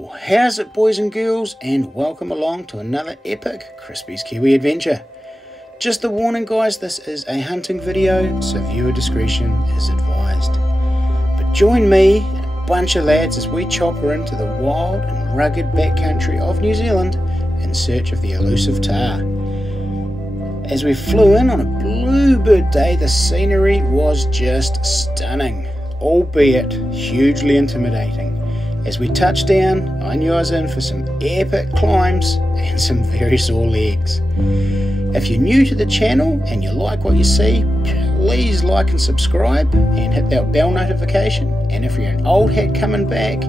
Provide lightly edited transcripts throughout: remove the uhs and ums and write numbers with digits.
Well, how's it, boys and girls, and welcome along to another epic Crispy's Kiwi adventure. Just a warning, guys, this is a hunting video, so viewer discretion is advised. But join me and a bunch of lads as we chopper into the wild and rugged backcountry of New Zealand in search of the elusive Tahr. As we flew in on a bluebird day, the scenery was just stunning, albeit hugely intimidating. As we touched down, I knew I was in for some epic climbs and some very sore legs. If you're new to the channel and you like what you see, please like and subscribe and hit that bell notification. And if you're an old hat coming back,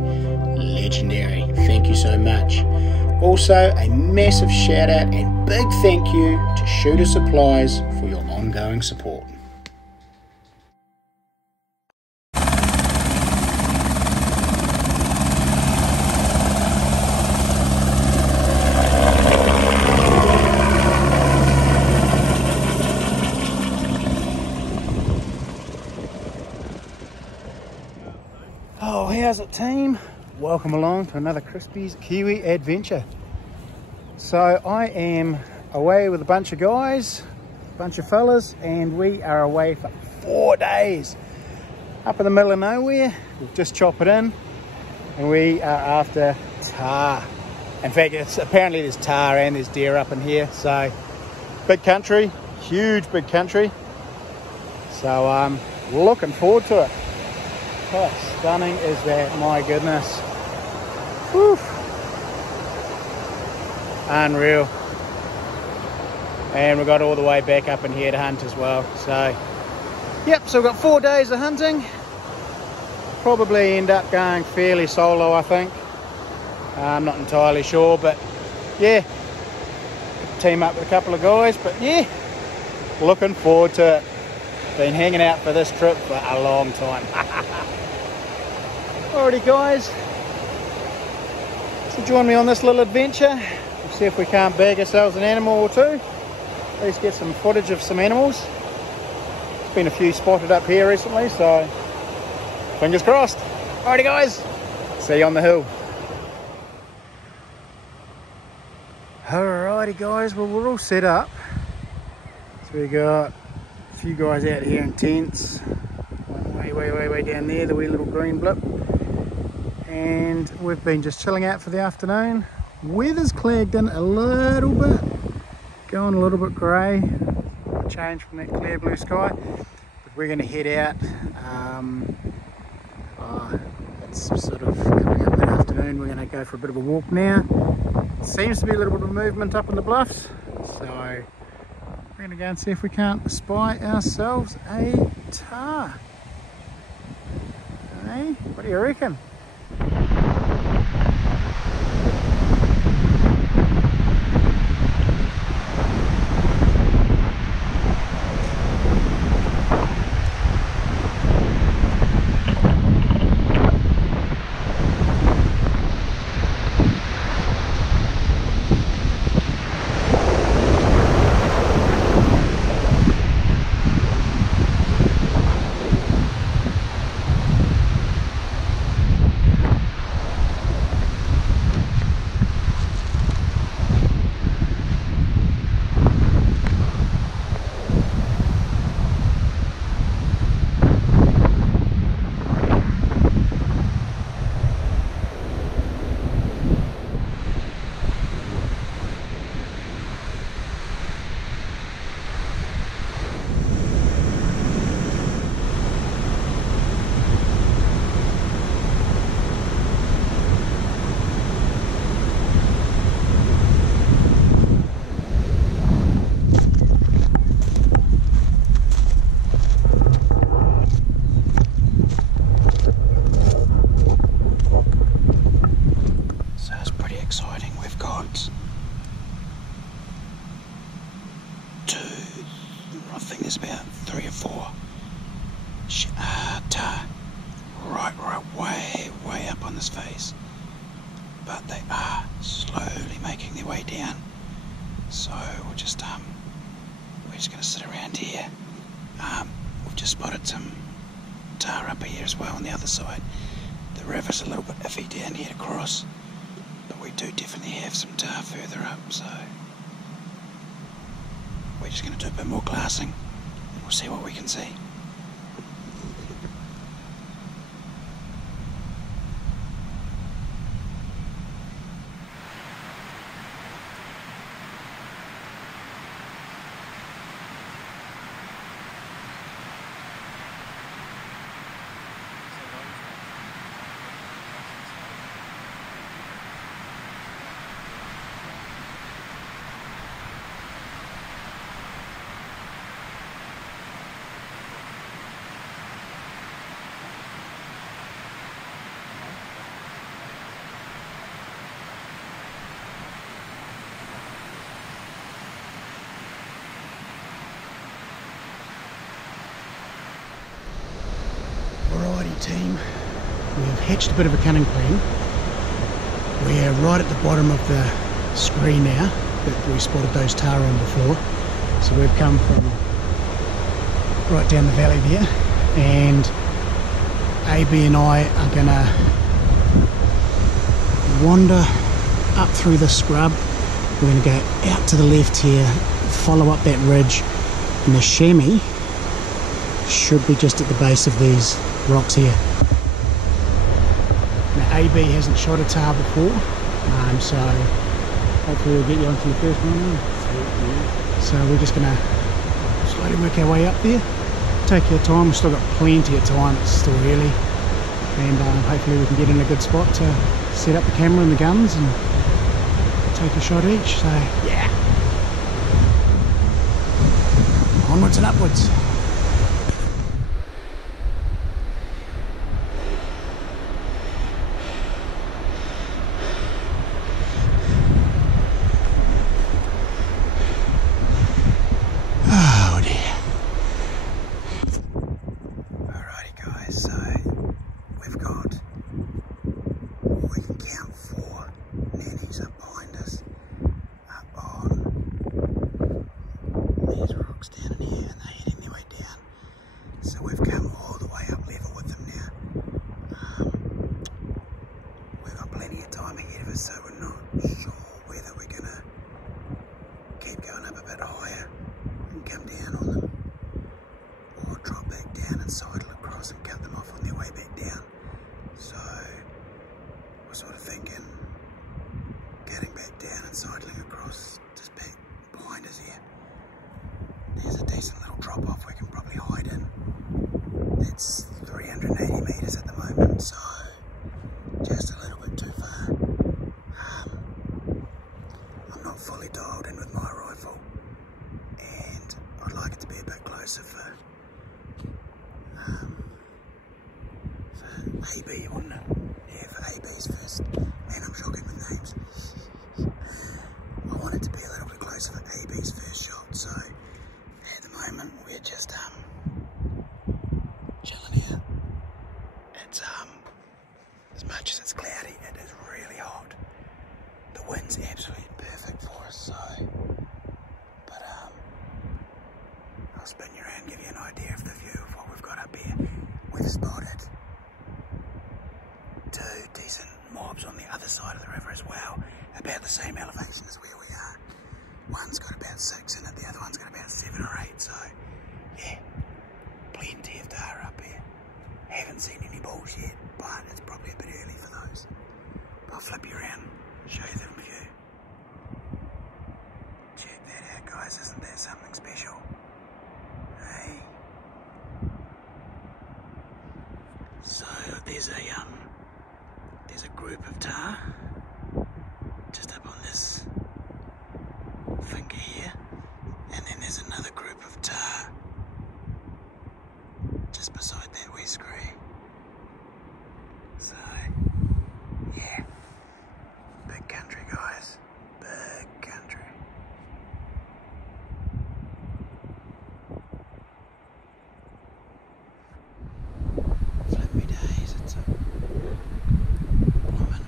legendary, thank you so much. Also, a massive shout out and big thank you to Shooter Supplies for your ongoing support. Oh, how's it, team? Welcome along to another Crispy's Kiwi adventure. So I am away with a bunch of guys, a bunch of fellas, and we are away for 4 days. Up in the middle of nowhere, we've just chopped it in, and we are after Tahr. In fact, apparently there's Tahr and there's deer up in here, so big country, huge big country. So I'm looking forward to it. How stunning is that, my goodness. Whew. Unreal. And we got all the way back up in here to hunt as well. So, yep, so we've got 4 days of hunting. Probably end up going fairly solo, I think. I'm not entirely sure, but yeah. Team up with a couple of guys, but yeah. Looking forward to it. Been hanging out for this trip for a long time. Alrighty guys, so join me on this little adventure. We'll see if we can't bag ourselves an animal or two. At least get some footage of some animals. There's been a few spotted up here recently, so fingers crossed. Alrighty guys, see you on the hill. Alrighty guys, well we're all set up. So we got a few guys out here in tents. Way down there, the wee little green blip. And we've been just chilling out for the afternoon. Weather's clagged in a little bit, going a little bit grey, change from that clear blue sky. But we're going to head out. It's sort of coming up mid-afternoon. We're going to go for a bit of a walk now. Seems to be a little bit of movement up in the bluffs, so we're going to go and see if we can't spy ourselves a Tahr. Hey, what do you reckon? Tahr right way up on this face, but they are slowly making their way down. So we're just going to sit around here. We've just spotted some Tahr up here as well on the other side. The river's a little bit iffy down here to cross, we do definitely have some tar further up, so we're just going to do a bit more glassing and we'll see what we can see. Alrighty team, we have hatched a bit of a cunning plan. We're right at the bottom of the screen now that we spotted those tar on before. So we've come from right down the valley there, and AB and I are going to wander up through the scrub. We're going to go out to the left here, follow up that ridge, and the chamois should be just at the base of these rocks here. Now AB hasn't shot a tar before, so hopefully we'll get you onto your first one. So we're just going to slowly work our way up there. Take your time, we've still got plenty of time, it's still early, and hopefully we can get in a good spot to set up the camera and the guns and take a shot each. So yeah, onwards and upwards. So we're not sure whether we're going to keep going up a bit higher and come down on them, or drop back down and sidle across and cut them off on their way back down. So we're sort of thinking cutting back down and sidling across just back behind us here. There's a decent little drop off we can probably hide in. It's 380 metres at the moment, so just a little bit too far. I'm not fully dialed in with my rifle, and I'd like it to be a bit closer for AB, wouldn't it? Yeah, for AB's first. Man, I'm shocking with names. I want it to be a little bit closer for AB's first shot, so at the moment we're just chilling here. It's as much as it's cloudy, it is really hot. The wind's absolutely perfect for us, so but I'll spin you around and give you an idea of the view of what we've got up here. We've spotted two decent mobs on the other side of the river as well, about the same elevation as where we are. One's got about 6 in it, the other one's got about 7 or 8, so yeah, plenty of tar up here. Haven't seen any bulls yet, but it's probably a bit early for those. I'll flip you around and show you the view. Check that out, guys, isn't that something special? Hey. So there's a group of tar just up on this finger here, and then there's another group of tar just beside that wee scree. So yeah, big country, guys, big country. Flip me days, it's a bloomin'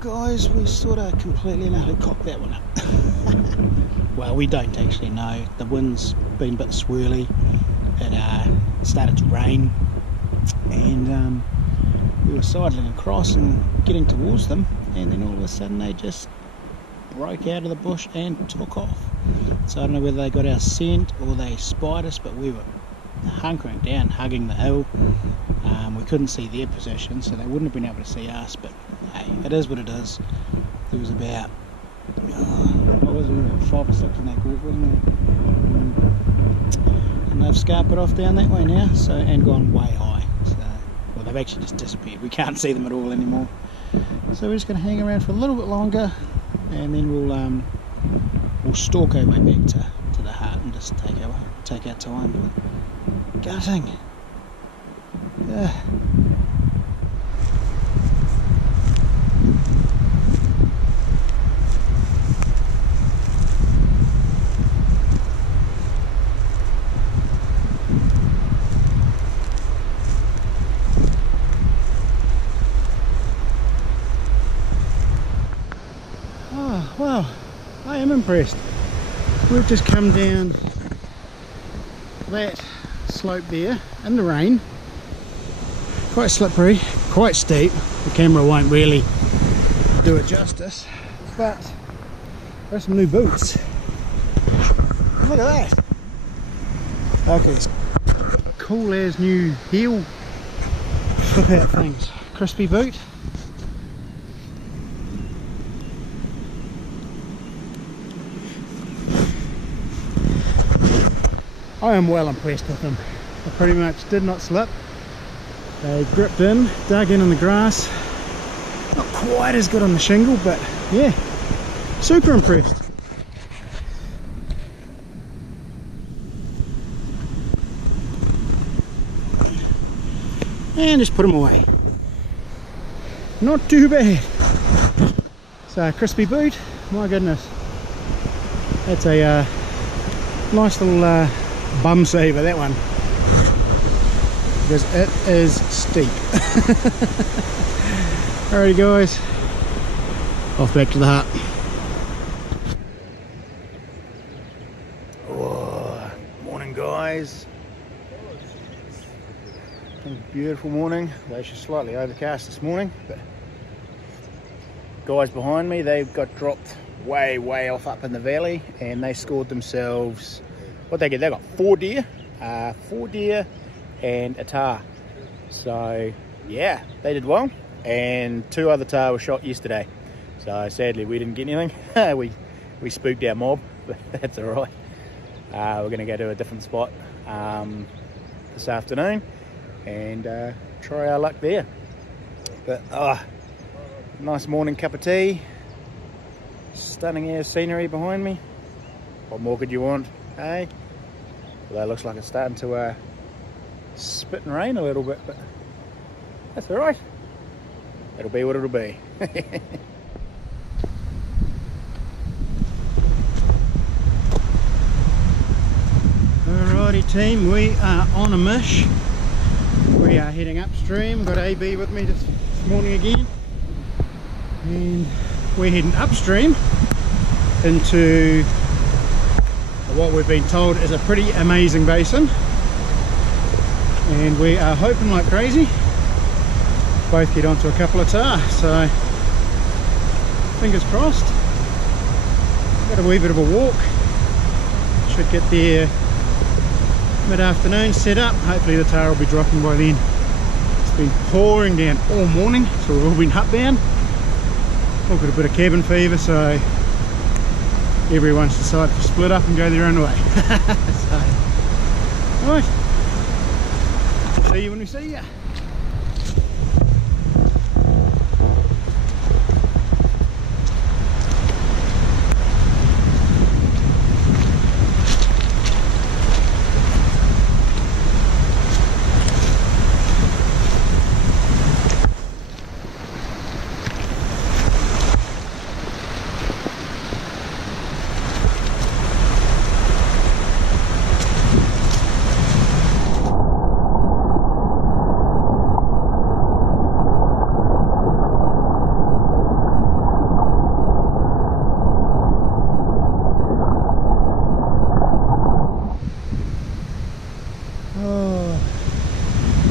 guys, we sort of completely and utterly cocked that one up. Well, we don't actually know. The wind's been a bit swirly. It started to rain, and we were sidling across and getting towards them, and then all of a sudden they just broke out of the bush and took off. So I don't know whether they got our scent or they spied us, but we were hunkering down, hugging the hill. We couldn't see their position, so they wouldn't have been able to see us, but hey, it is what it is. There was about, what was it, 5 or 6 in that group, wasn't it? And they've scarpered off down that way now, so, and gone way high. So, well, they've actually just disappeared. We can't see them at all anymore. So we're just going to hang around for a little bit longer, and then we'll stalk our way back to the hut and just take our time. Gutting. Oh, wow, I am impressed. We've just come down that slope there in the rain. Quite slippery, quite steep. The camera won't really do it justice, but there's some new boots. Look at that. Okay, it's cool as new heel flip out things. Crispy boot. I am well impressed with them. I pretty much did not slip. They gripped in, dug in the grass. Not quite as good on the shingle, but yeah, super impressed. And just put them away. Not too bad. So a crispy boot, my goodness. That's a nice little bum saver, that one. Because it is steep. Alrighty guys, off back to the hut. Oh, morning guys. Beautiful morning. Well, it's just slightly overcast this morning, but guys behind me, they've got dropped way off up in the valley, and they scored themselves, what they get, they got 4 deer and a Tahr. So yeah, they did well, and 2 other Tahr were shot yesterday. So sadly we didn't get anything. we spooked our mob, but that's all right. We're going to go to a different spot this afternoon and try our luck there. But nice morning cup of tea, stunning air scenery behind me. What more could you want, hey? Although it looks like it's starting to spit and rain a little bit, but that's all right. It'll be what it'll be. Alrighty team, we are on a mish. We are heading upstream. Got AB with me this morning again, and we're heading upstream into what we've been told is a pretty amazing basin, and we are hoping like crazy both get onto a couple of Tahr. So fingers crossed. Got a wee bit of a walk, should get there mid-afternoon, set up. Hopefully the Tahr will be dropping by then. It's been pouring down all morning, so we've all been hut bound. All got a bit of cabin fever, so everyone's decided to split up and go their own way. So, alright, see you when we see you.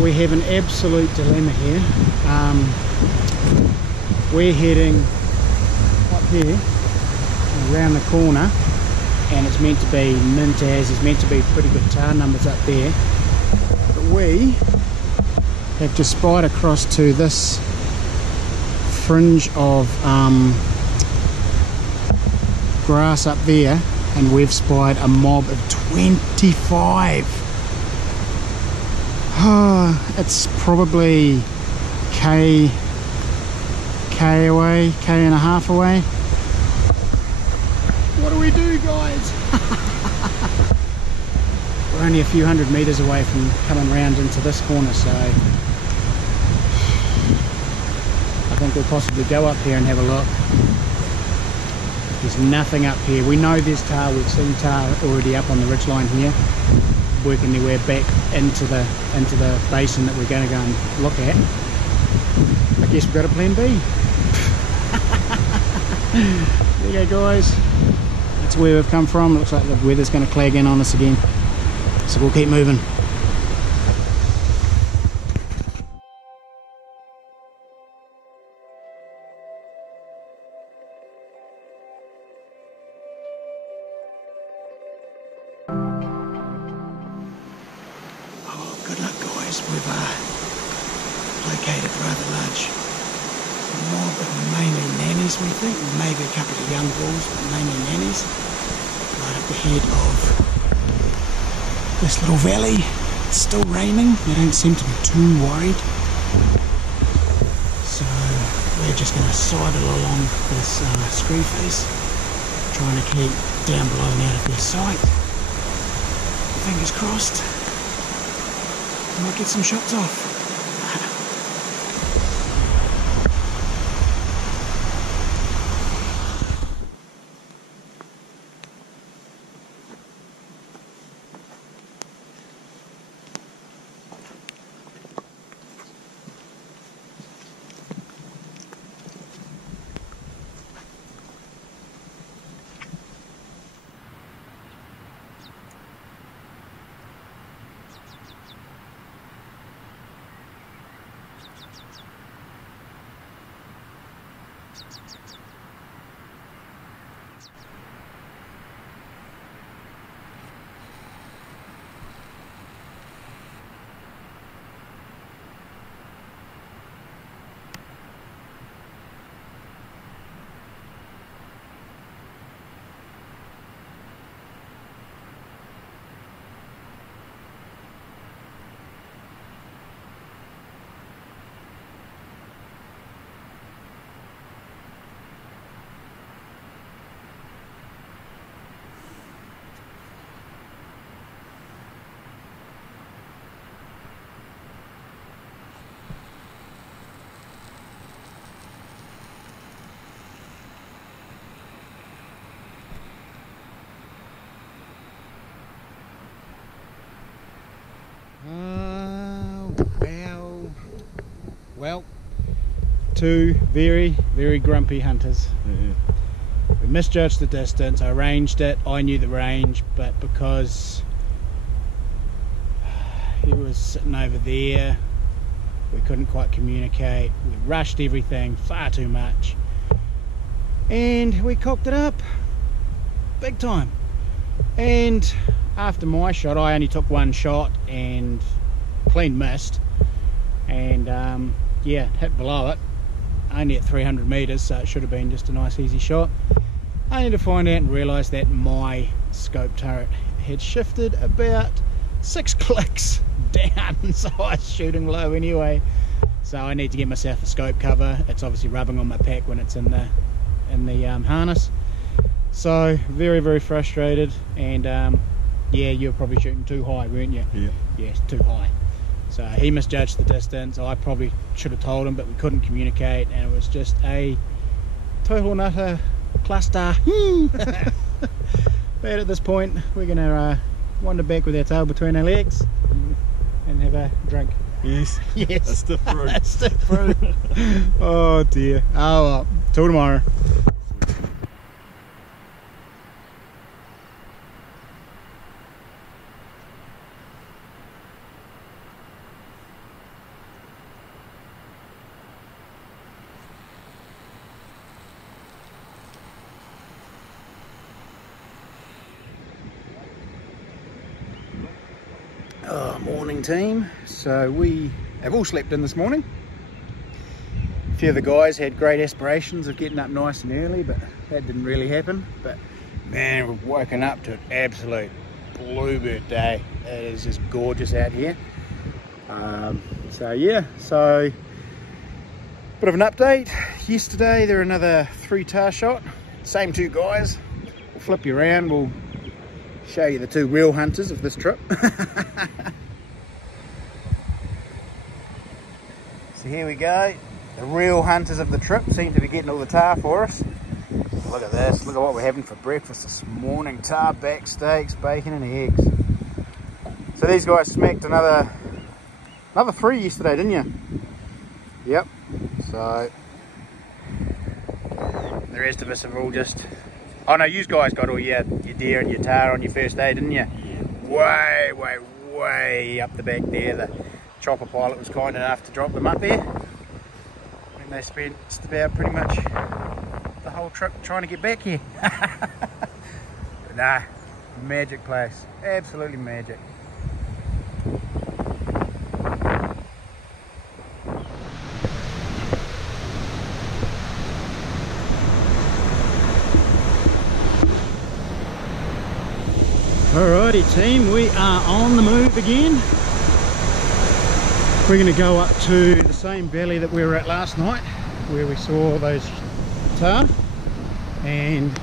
We have an absolute dilemma here. We're heading up here, around the corner, and it's meant to be mint as, it's meant to be pretty good tar numbers up there. But we have just spied across to this fringe of grass up there, and we've spied a mob of 25. It's probably K away, K and a half away. What do we do, guys? We're only a few hundred meters away from coming round into this corner, so I think we'll possibly go up here and have a look. There's nothing up here. We know there's tar. We've seen tar already up on the ridgeline here, working their way back into the basin that we're going to go and look at. I guess we've got a plan B. There you go, guys. That's where we've come from. Looks like the weather's going to clag in on us again, so we'll keep moving. Good luck, guys. We've located rather large mob of mainly nannies, we think. Maybe a couple of young bulls, but mainly nannies. Right up the head of this little valley. It's still raining. They don't seem to be too worried. So we're just going to sidle along this screw face, trying to keep down below and out of their sight. Fingers crossed. Might get some shots off. Well, two very, very grumpy hunters. Yeah. We misjudged the distance. I ranged it. I knew the range, but because he was sitting over there, we couldn't quite communicate. We rushed everything far too much, and we cocked it up big time. And after my shot, I only took one shot and clean missed, and yeah, hit below it, only at 300 meters, so it should have been just a nice easy shot. Only to find out and realise that my scope turret had shifted about 6 clicks down, so I was shooting low anyway. So I need to get myself a scope cover. It's obviously rubbing on my pack when it's in the harness. So very, very frustrated, and yeah, you were probably shooting too high, weren't you? Yeah. Yes, too high. So he misjudged the distance. I probably should have told him, but we couldn't communicate, and it was just a total and utter cluster. But at this point, we're going to wander back with our tail between our legs and have a drink. Yes. Yes. A stiff fruit. A stiff fruit. Oh dear. Oh well. Till tomorrow. Morning team. So we have all slept in this morning. A few of the guys had great aspirations of getting up nice and early, but that didn't really happen. But man, we've woken up to an absolute bluebird day. It is just gorgeous out here. So yeah, so bit of an update. Yesterday there were another 3 Tahr shot. Same 2 guys. We'll flip you around. We'll show you the 2 real hunters of this trip. So here we go. The real hunters of the trip seem to be getting all the Tahr for us. Look at this. Look at what we're having for breakfast this morning. Tahr back steaks, bacon and eggs. So these guys smacked another 3 yesterday, didn't you? Yep. So the rest of us have all just... Oh no, you guys got all your deer and your Tahr on your first day, didn't you? Yeah. Way up the back there. The chopper pilot was kind enough to drop them up there. And they spent just about pretty much the whole trip trying to get back here. But nah, magic place. Absolutely magic. Alrighty team, we are on the move again. We're going to go up to the same valley that we were at last night, where we saw those Tahr, and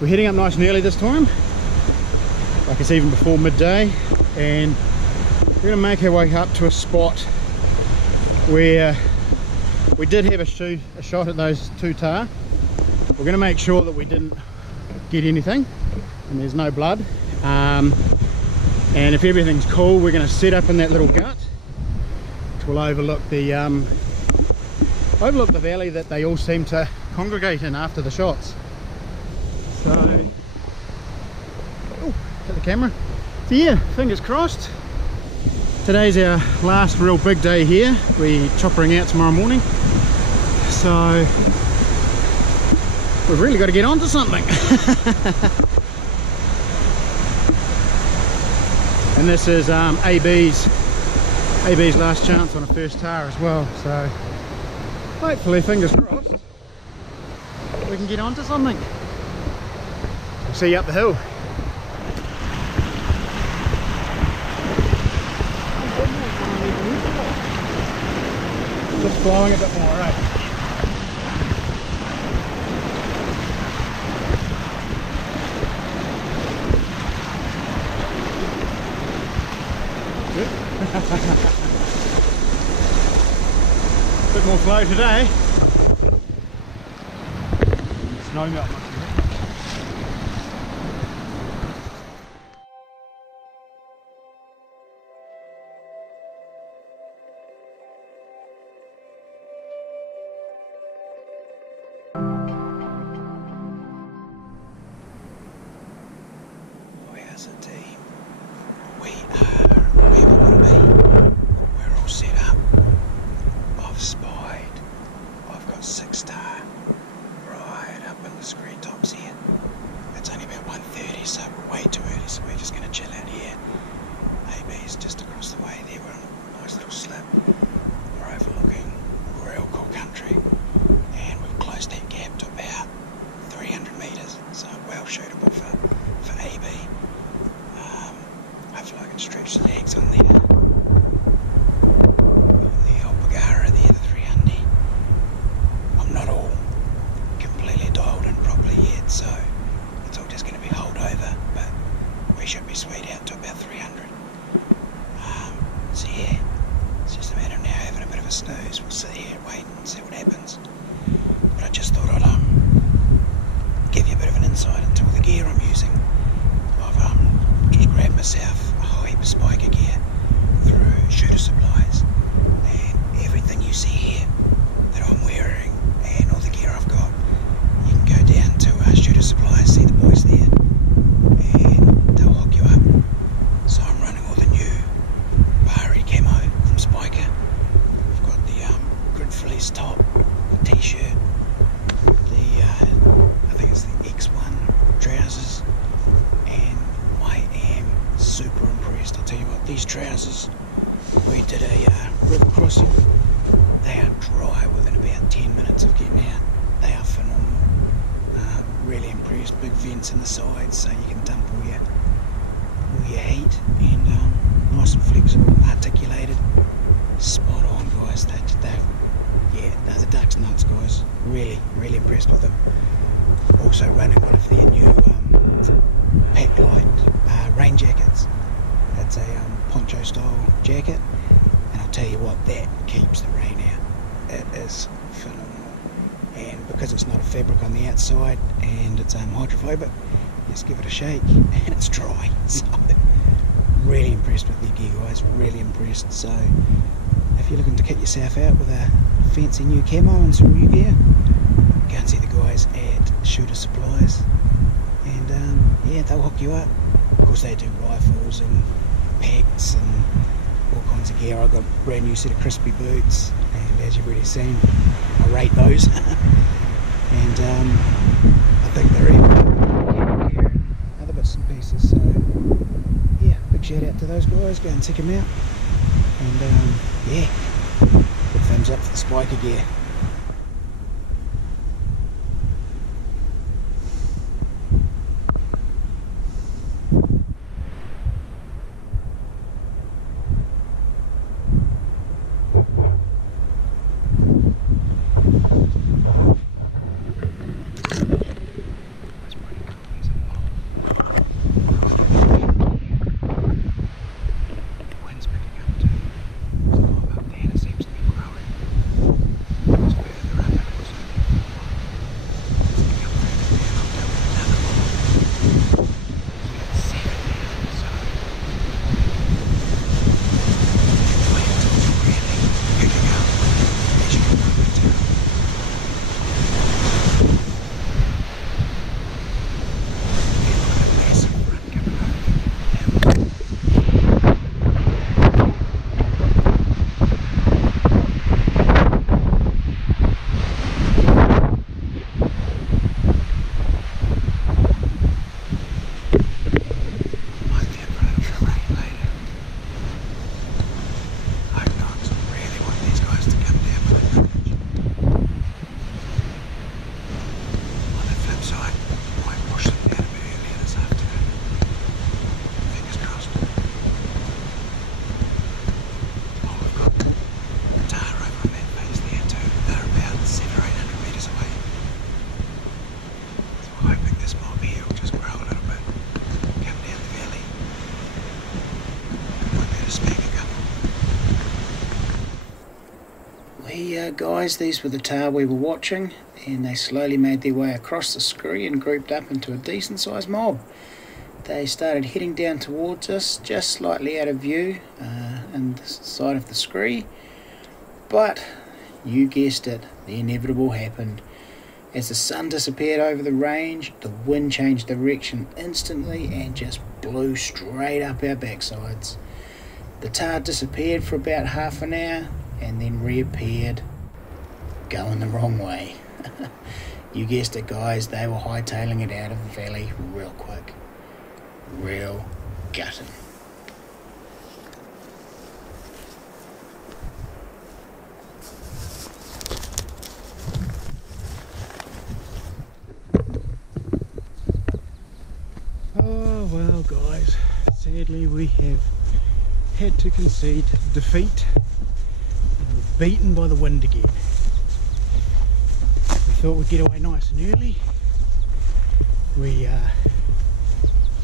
we're heading up nice and early this time, like it's even before midday, and we're going to make our way up to a spot where we did have a shot at those 2 Tahr. We're going to make sure that we didn't get anything and there's no blood, and if everything's cool, we're going to set up in that little gut, which will overlook the valley that they all seem to congregate in after the shots. So, oh, hit the camera. So yeah, fingers crossed. Today's our last real big day here. We're choppering out tomorrow morning, so we've really got to get on to something. And this is AB's last chance on a first Tahr as well, so hopefully, fingers crossed, we can get on to something. We'll see you up the hill. Just flowing a bit more, right? Bit more flow today. Snow melt much. As a team, we are where we want to be. We're all set up. I've spied. I've got 6 Tahr right up in the screen tops here. It's only about 1:30, so we're way too early, so we're just going to chill out here. AB's just across the way there. We're on a nice little slip. We're overlooking real cool country, and we've closed that gap to about 300 metres, so well shootable for AB. Hopefully I can stretch the legs on there. The old Bagara there, the 300. I'm not all completely dialed in properly yet, so it's all just going to be holdover, but we should be sweet out to about 300. So yeah, it's just a matter of now having a bit of a snooze. We'll sit here and wait and see what happens. But I just thought I'd give you a bit of an insight into the gear I'm using. I've just grabbed myself a whole heap of spiker gear through shooter supplies, and everything you see here that I'm wearing and all the gear I've got, you can go down to shooter supplies, see the boys there, and they'll hook you up. So I'm running all the new Bahari camo from Spiker. I've got the grid fleece top, the t-shirt, the I think it's the X1 trousers, and I am super impressed. I'll tell you what, these trousers We did a river crossing. They are dry within about 10 minutes of getting out. They are phenomenal. Really impressed. Big vents in the sides so you can dump all your heat, and nice and flexible, articulated. Spot on, guys. They're the duck's nuts, guys. Really impressed with them. Also running one of their new pack light rain jackets. It's a poncho style jacket, and I'll tell you what, that keeps the rain out. It is phenomenal. And because it's not a fabric on the outside and it's hydrophobic, just give it a shake and it's dry. So really impressed with their gear, guys. Really impressed. So if you're looking to kit yourself out with a fancy new camo and some new gear, go and see the guys at Shooter Supplies, and yeah, they'll hook you up. Of course, they do rifles and packs and all kinds of gear. I've got a brand new set of crispy boots, and as you've already seen, I rate those. And I think they're even gear and other bits and pieces. So yeah, big shout out to those guys. Go and check them out. And yeah, big thumbs up for the spiker gear. Guys, these were the tahr we were watching, and they slowly made their way across the scree and grouped up into a decent sized mob. They started heading down towards us, just slightly out of view on the side of the scree, but you guessed it, the inevitable happened. As the sun disappeared over the range, the wind changed direction instantly and just blew straight up our backsides. The tahr disappeared for about half an hour and then reappeared, going the wrong way. You guessed it, guys, they were hightailing it out of the valley real quick. Real gutting. Oh well, guys, sadly we have had to concede defeat. We're beaten by the wind again. We thought we'd get away nice and early.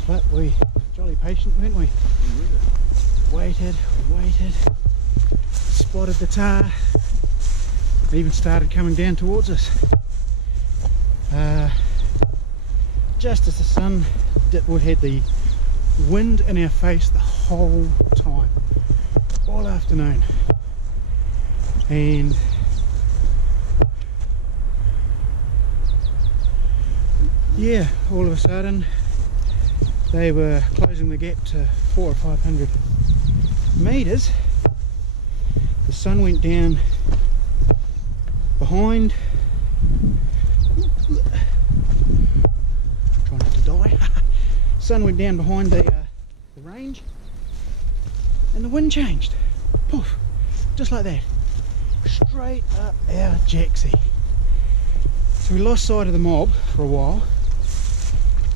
But we jolly patient, weren't we? Waited, spotted the tahr. It even started coming down towards us. Just as the sun we had the wind in our face the whole time, all afternoon, and yeah, all of a sudden they were closing the gap to 400 or 500 meters. The sun went down behind. Trying not to die. Sun went down behind the range, and the wind changed. Poof, just like that. Straight up our jacksie. So we lost sight of the mob for a while,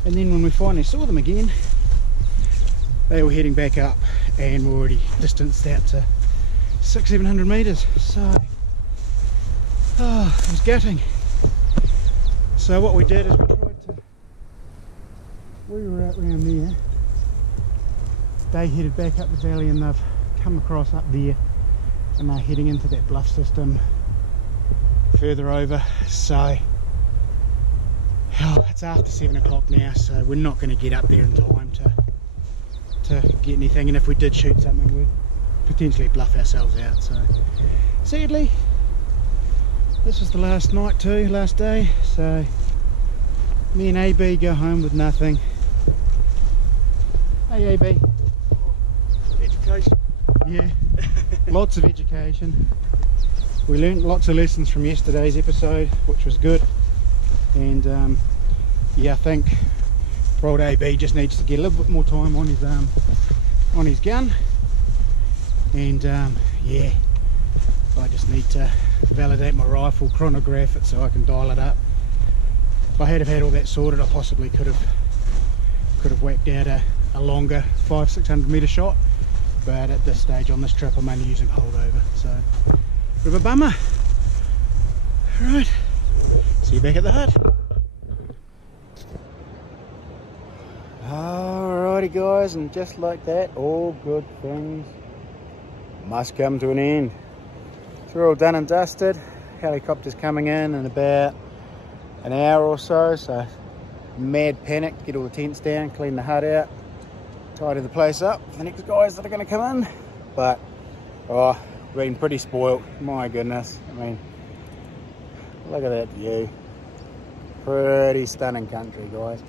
and then when we finally saw them again, they were heading back up and were already distanced out to 600-700 metres. So it was gutting. So what we did is we were out around there, they headed back up the valley, and they've come across up there, and they're heading into that bluff system further over. So it's after 7 o'clock now, so we're not going to get up there in time to get anything, and if we did shoot something we'd potentially bluff ourselves out. So sadly this was the last night too, last day, so me and AB go home with nothing. Hey AB. Education. Yeah, lots of education. We learnt lots of lessons from yesterday's episode, which was good, and yeah, I think old AB just needs to get a little bit more time on his gun, and yeah, I just need to validate my rifle, chronograph it so I can dial it up. If I had had all that sorted, I possibly could have whacked out a longer 500-600 metre shot, but at this stage on this trip I'm only using holdover, so bit of a bummer. Alright, see you back at the hut. Alrighty guys, and just like that, all good things must come to an end. So we're all done and dusted. Helicopter's coming in about an hour or so, so mad panic to get all the tents down, clean the hut out, tidy the place up for the next guys that are going to come in. But oh, we've been pretty spoilt, my goodness. I mean, look at that view. Pretty stunning country, guys.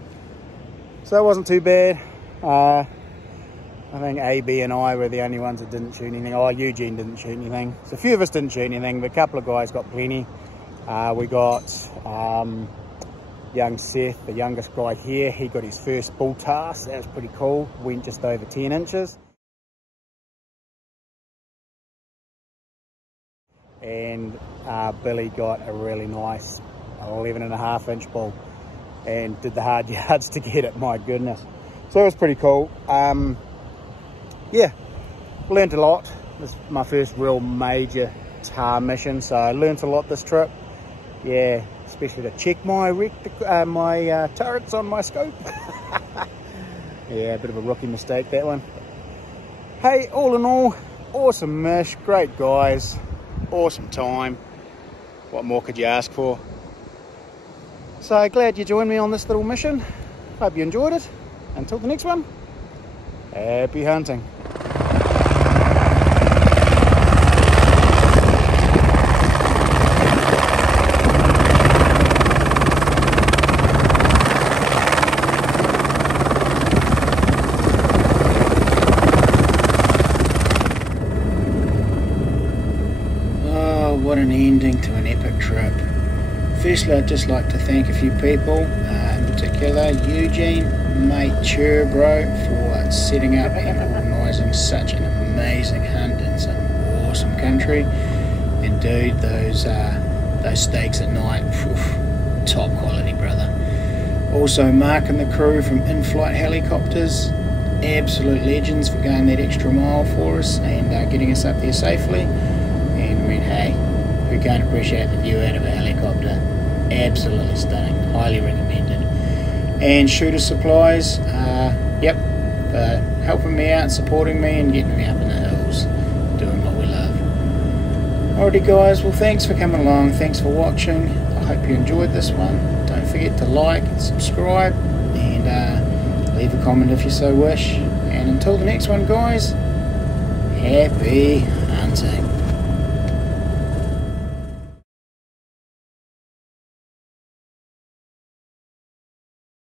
So it wasn't too bad. I think AB and I were the only ones that didn't shoot anything. Oh, Eugene didn't shoot anything. So a few of us didn't shoot anything, but a couple of guys got plenty. We got young Seth, the youngest guy here. He got his first bull Tahr, so that was pretty cool. Went just over 10 inches. And Billy got a really nice 11.5-inch bull and did the hard yards to get it, my goodness. So it was pretty cool. Yeah, learnt a lot. This is my first real major Tahr mission, so I learnt a lot this trip. Yeah, especially to check my turrets on my scope. Yeah, a bit of a rookie mistake, that one. Hey, all in all, awesome mish, great guys, awesome time. What more could you ask for? So glad you joined me on this little mission. Hope you enjoyed it. Until the next one, happy hunting. Oh, what an ending to an epic trip. Firstly, I'd just like to thank a few people, in particular Eugene, mate, cheer bro, for setting up and organising such an amazing hunt in some awesome country. And dude, those steaks at night, phew, top quality, brother. Also Mark and the crew from in-flight helicopters, absolute legends for going that extra mile for us and getting us up there safely. And I mean, hey, who can't appreciate the view out of a helicopter? Absolutely stunning, highly recommended. And Shooter Supplies, yep, helping me out, supporting me and getting me up in the hills, doing what we love. Alrighty guys, well thanks for coming along, thanks for watching. I hope you enjoyed this one. Don't forget to like, subscribe, and leave a comment if you so wish. And until the next one guys, happy hunting.